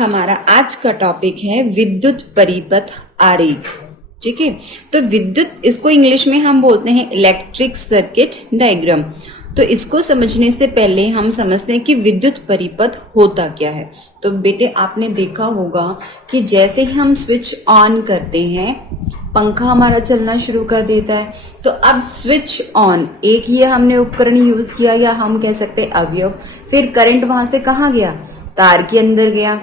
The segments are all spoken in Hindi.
हमारा आज का टॉपिक है विद्युत परिपथ आरेख। ठीक है, तो विद्युत, इसको इंग्लिश में हम बोलते हैं इलेक्ट्रिक सर्किट डायग्राम। तो इसको समझने से पहले हम समझते हैं कि विद्युत परिपथ होता क्या है। तो बेटे आपने देखा होगा कि जैसे ही हम स्विच ऑन करते हैं पंखा हमारा चलना शुरू कर देता है। तो अब स्विच ऑन, एक ये हमने उपकरण यूज किया या हम कह सकते हैं अवयव। फिर करंट वहां से कहाँ गया? तार के अंदर गया,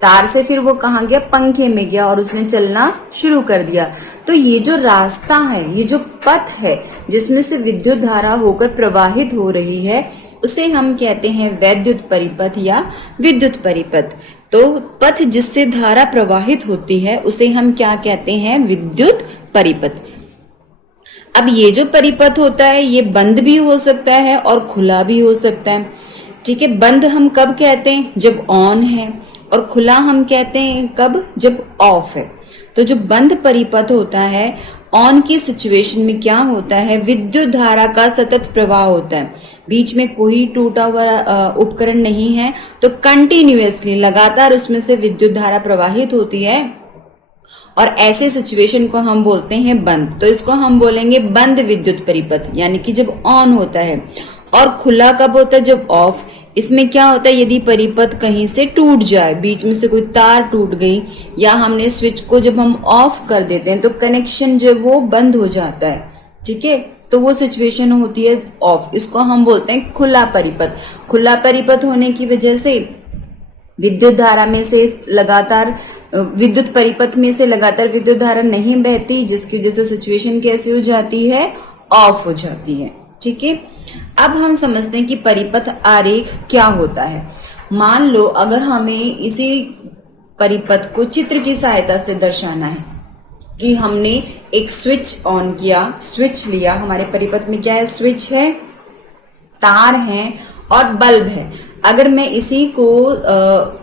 तार से फिर वो कहाँ गया? पंखे में गया और उसने चलना शुरू कर दिया। तो ये जो रास्ता है, ये जो पथ है जिसमें से विद्युत धारा होकर प्रवाहित हो रही है, उसे हम कहते हैं वैद्युत परिपथ या विद्युत परिपथ। तो पथ जिससे धारा प्रवाहित होती है उसे हम क्या कहते हैं? विद्युत परिपथ। अब ये जो परिपथ होता है ये बंद भी हो सकता है और खुला भी हो सकता है। ठीक है, बंद हम कब कहते हैं? जब ऑन है, और खुला हम कहते हैं कब? जब ऑफ है। तो जो बंद परिपथ होता है, ऑन की सिचुएशन में क्या होता है? विद्युत धारा का सतत प्रवाह होता है, बीच में कोई टूटा हुआ उपकरण नहीं है, तो कंटिन्यूअसली लगातार उसमें से विद्युत धारा प्रवाहित होती है और ऐसे सिचुएशन को हम बोलते हैं बंद। तो इसको हम बोलेंगे बंद विद्युत परिपथ, यानी कि जब ऑन होता है। और खुला कब होता है? जब ऑफ। इसमें क्या होता है? यदि परिपथ कहीं से टूट जाए, बीच में से कोई तार टूट गई या हमने स्विच को जब हम ऑफ कर देते हैं तो कनेक्शन जो वो बंद हो जाता है। ठीक है, तो वो सिचुएशन होती है ऑफ। इसको हम बोलते हैं खुला परिपथ। खुला परिपथ होने की वजह से विद्युत धारा में से लगातार, विद्युत परिपथ में से लगातार विद्युत धारा नहीं बहती, जिसकी वजह से सिचुएशन कैसी हो जाती है? ऑफ हो जाती है। ठीक है, अब हम समझते हैं कि परिपथ आरेख क्या होता है। मान लो अगर हमें इसी परिपथ को चित्र की सहायता से दर्शाना है कि हमने एक स्विच ऑन किया, स्विच लिया, हमारे परिपथ में क्या है? स्विच है, तार है और बल्ब है। अगर मैं इसी को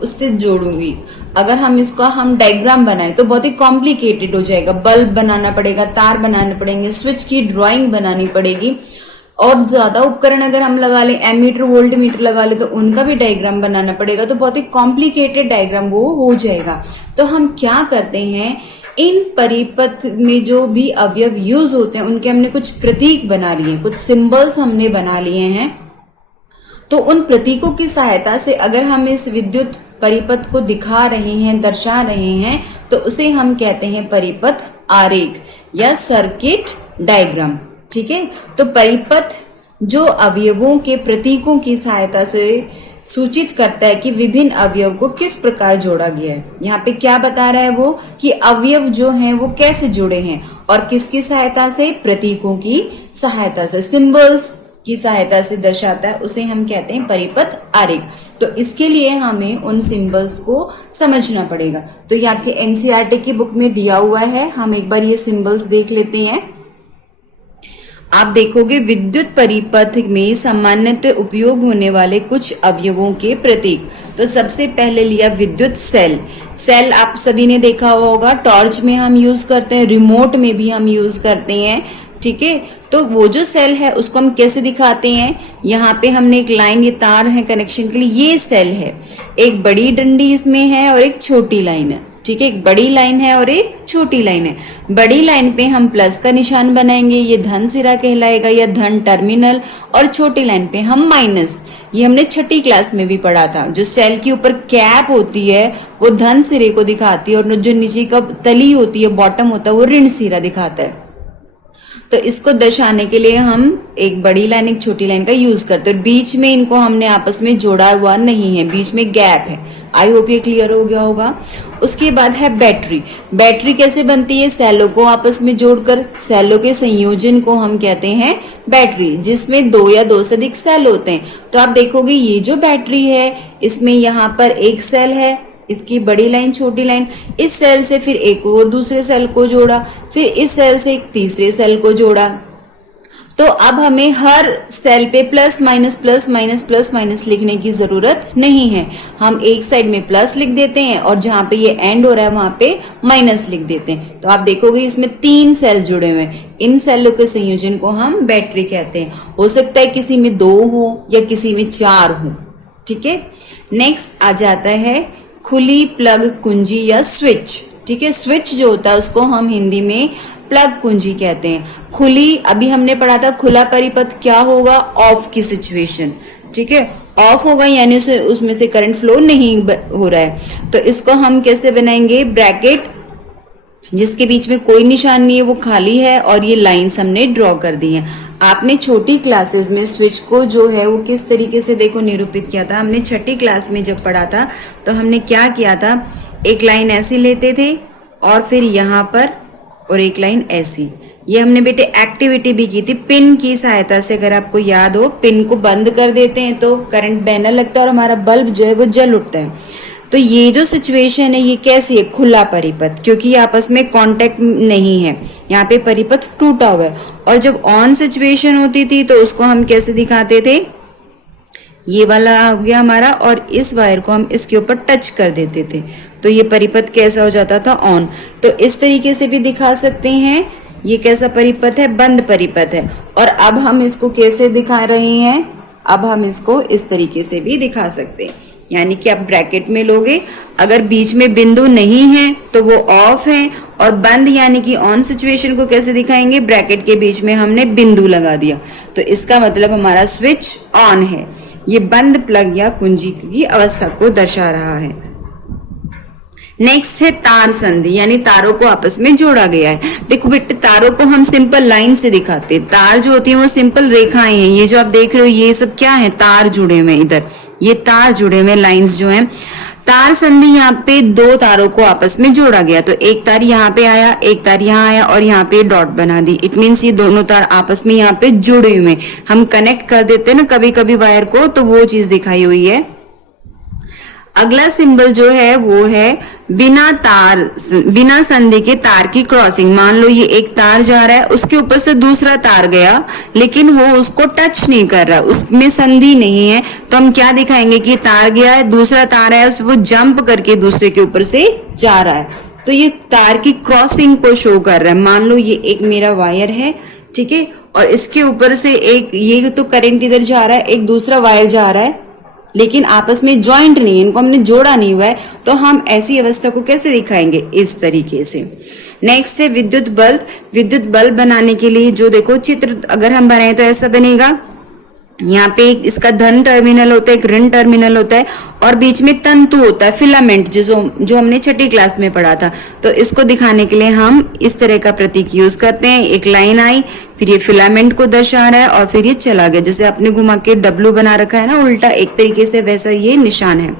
उससे जोड़ूंगी, अगर हम इसका डायग्राम बनाए तो बहुत ही कॉम्प्लिकेटेड हो जाएगा। बल्ब बनाना पड़ेगा, तार बनाने पड़ेंगे, स्विच की ड्राइंग बनानी पड़ेगी, और ज्यादा उपकरण अगर हम लगा लें, एमीटर वोल्ट मीटर लगा ले, तो उनका भी डायग्राम बनाना पड़ेगा। तो बहुत ही कॉम्प्लिकेटेड डायग्राम वो हो जाएगा। तो हम क्या करते हैं, इन परिपथ में जो भी अवयव यूज होते हैं उनके हमने कुछ प्रतीक बना लिए, कुछ सिंबल्स हमने बना लिए हैं। तो उन प्रतीकों की सहायता से अगर हम इस विद्युत परिपथ को दिखा रहे हैं, दर्शा रहे हैं, तो उसे हम कहते हैं परिपथ आरेख या सर्किट डायग्राम। ठीक है, तो परिपथ जो अवयवों के प्रतीकों की सहायता से सूचित करता है कि विभिन्न अवयव को किस प्रकार जोड़ा गया है। यहाँ पे क्या बता रहा है वो, कि अवयव जो हैं वो कैसे जुड़े हैं और किसकी सहायता से? प्रतीकों की सहायता से, सिंबल्स की सहायता से दर्शाता है, उसे हम कहते हैं परिपथ आरेख। तो इसके लिए हमें उन सिंबल्स को समझना पड़ेगा। तो ये आपके एनसीईआरटी की बुक में दिया हुआ है, हम एक बार ये सिंबल्स देख लेते हैं। आप देखोगे विद्युत परिपथ में सामान्यतः उपयोग होने वाले कुछ अवयवों के प्रतीक। तो सबसे पहले लिया विद्युत सेल। सेल आप सभी ने देखा होगा, टॉर्च में हम यूज करते हैं, रिमोट में भी हम यूज करते हैं। ठीक है, तो वो जो सेल है उसको हम कैसे दिखाते हैं? यहाँ पे हमने एक लाइन, ये तार है कनेक्शन के लिए, ये सेल है। एक बड़ी डंडी इसमें है और एक छोटी लाइन है। ठीक है, एक बड़ी लाइन है और एक छोटी लाइन है। बड़ी लाइन पे हम प्लस का निशान बनाएंगे, ये धन सिरा कहलाएगा या धन टर्मिनल, और छोटी लाइन पे हम माइनस। ये हमने छठी क्लास में भी पढ़ा था। जो सेल के ऊपर कैप होती है वो धन सिरे को दिखाती है, और जो नीचे का तली होती है, बॉटम होता है, वो ऋण सिरा दिखाता है। तो इसको दर्शाने के लिए हम एक बड़ी लाइन एक छोटी लाइन का यूज करते हैं। बीच में इनको हमने आपस में जोड़ा हुआ नहीं है, बीच में गैप है। आई होप ये क्लियर हो गया होगा। उसके बाद है बैटरी। बैटरी कैसे बनती है? सेलों को आपस में जोड़कर, सेलों के संयोजन को हम कहते हैं बैटरी, जिसमें दो या दो से अधिक सेल होते हैं। तो आप देखोगे ये जो बैटरी है, इसमें यहाँ पर एक सेल है, इसकी बड़ी लाइन छोटी लाइन, इस सेल से फिर एक और दूसरे सेल को जोड़ा, फिर इस सेल से एक तीसरे सेल को जोड़ा। तो अब हमें हर सेल पे plus minus plus minus plus minus लिखने की जरूरत नहीं है। हम एक साइड में प्लस लिख देते हैं और जहां पे ये एंड हो रहा है वहां पे माइनस लिख देते हैं। तो आप देखोगे इसमें 3 सेल जुड़े हुए हैं। इन सेलों के संयोजन को हम बैटरी कहते हैं। हो सकता है किसी में 2 हो या किसी में 4 हो। ठीक है, नेक्स्ट आ जाता है खुली, प्लग, कुंजी या स्विच। ठीक है, स्विच जो होता है उसको हम हिंदी में प्लग कुंजी कहते हैं। खुली, अभी हमने पढ़ा था खुला परिपथ क्या होगा, ऑफ की सिचुएशन। ठीक है, ऑफ होगा यानी उसमें से करंट फ्लो नहीं हो रहा है। तो इसको हम कैसे बनाएंगे, ब्रैकेट जिसके बीच में कोई निशान नहीं है, वो खाली है, और ये लाइंस हमने ड्रॉ कर दी हैं। आपने छोटी क्लासेस में स्विच को जो है वो किस तरीके से देखो निरूपित किया था। हमने छठी क्लास में जब पढ़ा था तो हमने क्या किया था, एक लाइन ऐसी लेते थे और फिर यहाँ पर और एक लाइन ऐसी। ये हमने बेटे एक्टिविटी भी की थी पिन की सहायता से। अगर आपको याद हो, पिन को बंद कर देते हैं तो करंट बहने लगता है और हमारा बल्ब जो है वो जल उठता है। तो ये जो सिचुएशन है ये कैसी है, खुला परिपथ, क्योंकि ये आपस में कांटेक्ट नहीं है, यहाँ पे परिपथ टूटा हुआ है। और जब ऑन सिचुएशन होती थी तो उसको हम कैसे दिखाते थे, ये वाला आ गया हमारा और इस वायर को हम इसके ऊपर टच कर देते थे तो ये परिपथ कैसा हो जाता था, ऑन। तो इस तरीके से भी दिखा सकते हैं। ये कैसा परिपथ है, बंद परिपथ है। और अब हम इसको कैसे दिखा रहे हैं, अब हम इसको इस तरीके से भी दिखा सकते हैं, यानी कि आप ब्रैकेट में लोगे, अगर बीच में बिंदु नहीं है तो वो ऑफ है, और बंद यानी कि ऑन सिचुएशन को कैसे दिखाएंगे, ब्रैकेट के बीच में हमने बिंदु लगा दिया तो इसका मतलब हमारा स्विच ऑन है। ये बंद प्लग या कुंजी की अवस्था को दर्शा रहा है। नेक्स्ट है तार संधि, यानी तारों को आपस में जोड़ा गया है। देखो बेटे, तारों को हम सिंपल लाइन से दिखाते हैं। तार जो होती है वो सिंपल रेखाएं हैं। ये जो आप देख रहे हो ये सब क्या है, तार जुड़े हुए, इधर ये तार जुड़े हुए, लाइंस जो हैं। तार संधि यहाँ पे दो तारों को आपस में जोड़ा गया, तो एक तार यहाँ पे आया, एक तार यहाँ आया और यहाँ पे डॉट बना दी। इट मीन्स ये दोनों तार आपस में यहाँ पे जुड़े हुए। हम कनेक्ट कर देते हैं ना कभी कभी वायर को, तो वो चीज दिखाई हुई है। अगला सिंबल जो है वो है बिना संधि के तार की क्रॉसिंग। मान लो ये एक तार जा रहा है, उसके ऊपर से दूसरा तार गया, लेकिन वो उसको टच नहीं कर रहा, उसमें संधि नहीं है, तो हम क्या दिखाएंगे कि तार गया है, दूसरा तार है, वो जंप करके दूसरे के ऊपर से जा रहा है, तो ये तार की क्रॉसिंग को शो कर रहा है। मान लो ये एक मेरा वायर है, ठीक है, और इसके ऊपर से एक, ये तो करंट इधर जा रहा है, एक दूसरा वायर जा रहा है, लेकिन आपस में ज्वाइंट नहीं है, इनको हमने जोड़ा नहीं हुआ है, तो हम ऐसी अवस्था को कैसे दिखाएंगे, इस तरीके से। नेक्स्ट है विद्युत बल्ब। विद्युत बल्ब बनाने के लिए जो देखो चित्र अगर हम बनाए तो ऐसा बनेगा। यहाँ पे इसका धन टर्मिनल होता है, एक ऋण टर्मिनल होता है, और बीच में तंतु होता है, फिलामेंट, जो हमने छठी क्लास में पढ़ा था। तो इसको दिखाने के लिए हम इस तरह का प्रतीक यूज करते हैं। एक लाइन आई, फिर ये फिलामेंट को दर्शा रहा है और फिर ये चला गया, जैसे आपने घुमा के डब्लू बना रखा है ना उल्टा, एक तरीके से वैसा ये निशान है।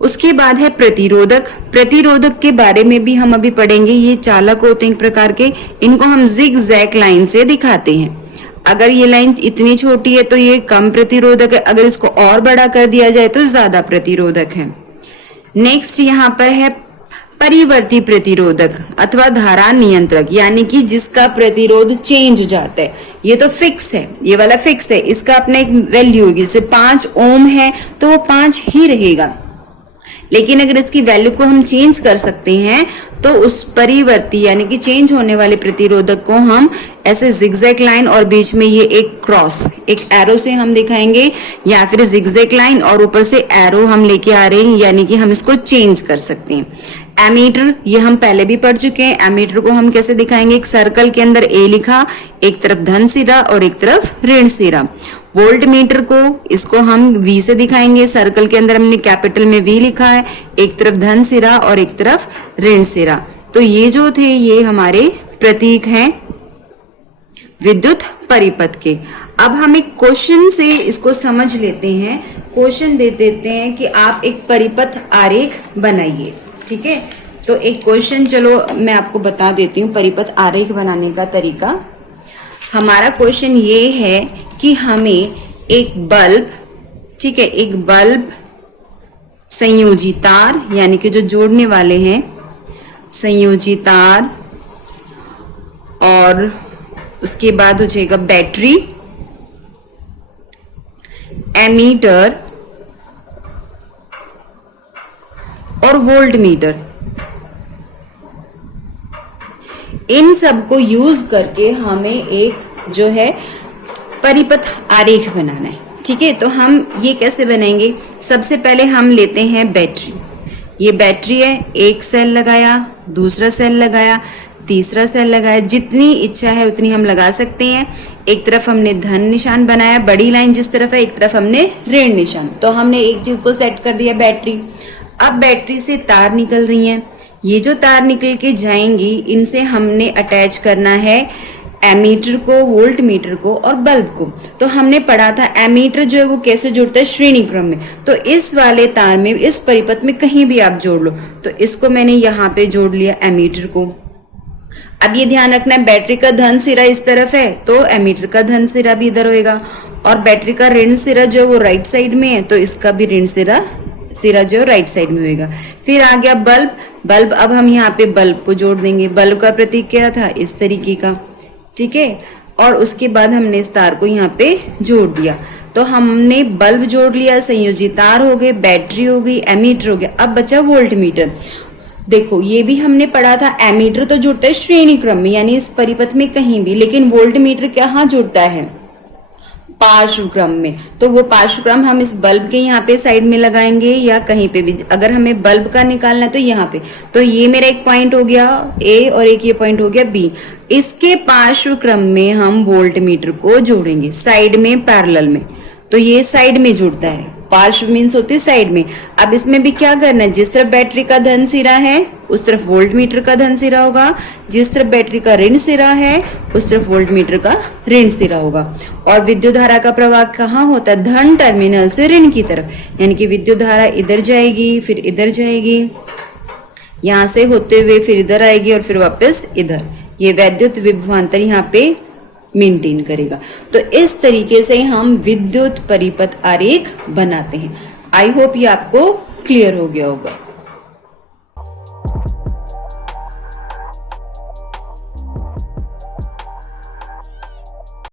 उसके बाद है प्रतिरोधक। प्रतिरोधक के बारे में भी हम अभी पढ़ेंगे। ये चालक होते हैं एक प्रकार के, इनको हम जिग जैग लाइन से दिखाते हैं। अगर ये लाइन इतनी छोटी है तो ये कम प्रतिरोधक है, अगर इसको और बड़ा कर दिया जाए तो ज्यादा प्रतिरोधक है। नेक्स्ट यहाँ पर है परिवर्ती प्रतिरोधक अथवा धारा नियंत्रक, यानी कि जिसका प्रतिरोध चेंज हो जाता है। ये तो फिक्स है, ये वाला फिक्स है, इसका अपना एक वैल्यू होगी, जैसे 5 ओम है तो वो 5 ही रहेगा, लेकिन अगर इसकी वैल्यू को हम चेंज कर सकते हैं तो उस परिवर्ती यानी कि चेंज होने वाले प्रतिरोधक को हम ऐसे जिगजैग लाइन और बीच में ये एक क्रॉस, एक एरो से हम दिखाएंगे, या फिर जिगजैग लाइन और ऊपर से एरो हम लेके आ रहे हैं, यानी कि हम इसको चेंज कर सकते हैं। एमीटर, ये हम पहले भी पढ़ चुके हैं। एमीटर को हम कैसे दिखाएंगे, एक सर्कल के अंदर ए लिखा, एक तरफ धन सिरा और एक तरफ ऋण सिरा। वोल्ट मीटर को, इसको हम वी से दिखाएंगे, सर्कल के अंदर हमने कैपिटल में वी लिखा है, एक तरफ धन सिरा और एक तरफ ऋण सिरा। तो ये जो थे ये हमारे प्रतीक हैं विद्युत परिपथ के। अब हम एक क्वेश्चन से इसको समझ लेते हैं। क्वेश्चन दे देते हैं कि आप एक परिपथ आरेख बनाइए, ठीक है। तो एक क्वेश्चन चलो मैं आपको बता देती हूँ परिपथ आरेख बनाने का तरीका। हमारा क्वेश्चन ये है कि हमें एक बल्ब, ठीक है, एक बल्ब, संयोजी तार यानी कि जो जोड़ने वाले हैं, संयोजी तार, और उसके बाद हो जाएगा बैटरी, एमीटर और वोल्ट मीटर। इन सब को यूज करके हमें एक जो है परिपथ आरेख बनाना है, ठीक है। तो हम ये कैसे बनाएंगे, सबसे पहले हम लेते हैं बैटरी। ये बैटरी है, एक सेल लगाया, दूसरा सेल लगाया, तीसरा सेल लगाया, जितनी इच्छा है उतनी हम लगा सकते हैं। एक तरफ हमने धन निशान बनाया, बड़ी लाइन जिस तरफ है, एक तरफ हमने ऋण निशान। तो हमने एक चीज को सेट कर दिया, बैटरी। अब बैटरी से तार निकल रही हैं, ये जो तार निकल के जाएंगी इनसे हमने अटैच करना है एमीटर को, वोल्ट मीटर को और बल्ब को। तो हमने पढ़ा था एमीटर जो है वो कैसे जुड़ता है, श्रेणी क्रम में। तो इस वाले तार में, इस परिपथ में कहीं भी आप जोड़ लो। तो इसको मैंने यहाँ पे जोड़ लिया एमीटर को। अब ये ध्यान रखना है, बैटरी का धन सिरा इस तरफ है तो एमीटर का धन सिरा भी इधर होएगा, और बैटरी का ऋण सिरा जो है वो राइट साइड में है तो इसका भी ऋण सिरा जो राइट साइड में होएगा। फिर आ गया बल्ब। अब हम यहाँ पे बल्ब को जोड़ देंगे। बल्ब का प्रतीक क्या था, इस तरीके का, ठीक है। और उसके बाद हमने इस तार को यहाँ पे जोड़ दिया। तो हमने बल्ब जोड़ लिया, संयोजी तार हो गए, बैटरी हो गई, एमीटर हो गया। अब बचा वोल्ट मीटर। देखो ये भी हमने पढ़ा था, एमीटर तो जुड़ता है श्रेणी क्रम में यानी इस परिपथ में कहीं भी, लेकिन वोल्ट मीटर कहाँ जुड़ता है, पार्श्व क्रम में। तो वो पार्श्व क्रम हम इस बल्ब के यहाँ पे साइड में लगाएंगे या कहीं पे भी। अगर हमें बल्ब का निकालना है तो यहाँ पे। तो ये मेरा एक पॉइंट हो गया ए और एक ये पॉइंट हो गया बी। इसके पार्श्व क्रम में हम वोल्ट मीटर को जोड़ेंगे साइड में, पैरेलल में। तो ये साइड में जुड़ता है, पार्श्व मीन्स होती है साइड में। अब इसमें भी क्या करना है, जिस तरफ बैटरी का धन सिरा है उस तरफ वोल्ट मीटर का धन सिरा होगा, जिस तरफ बैटरी का ऋण सिरा है उस तरफ वोल्ट मीटर का ऋण सिरा होगा। और विद्युत धारा का प्रवाह कहाँ होता है, धन टर्मिनल से ऋण की तरफ, यानी कि विद्युत धारा इधर जाएगी, फिर इधर जाएगी, यहाँ से होते हुए फिर इधर आएगी और फिर वापस इधर। ये वैद्युत विभवांतर यहाँ पे मेंटेन करेगा। तो इस तरीके से हम विद्युत परिपथ आरेख बनाते हैं। आई होप ये आपको क्लियर हो गया होगा।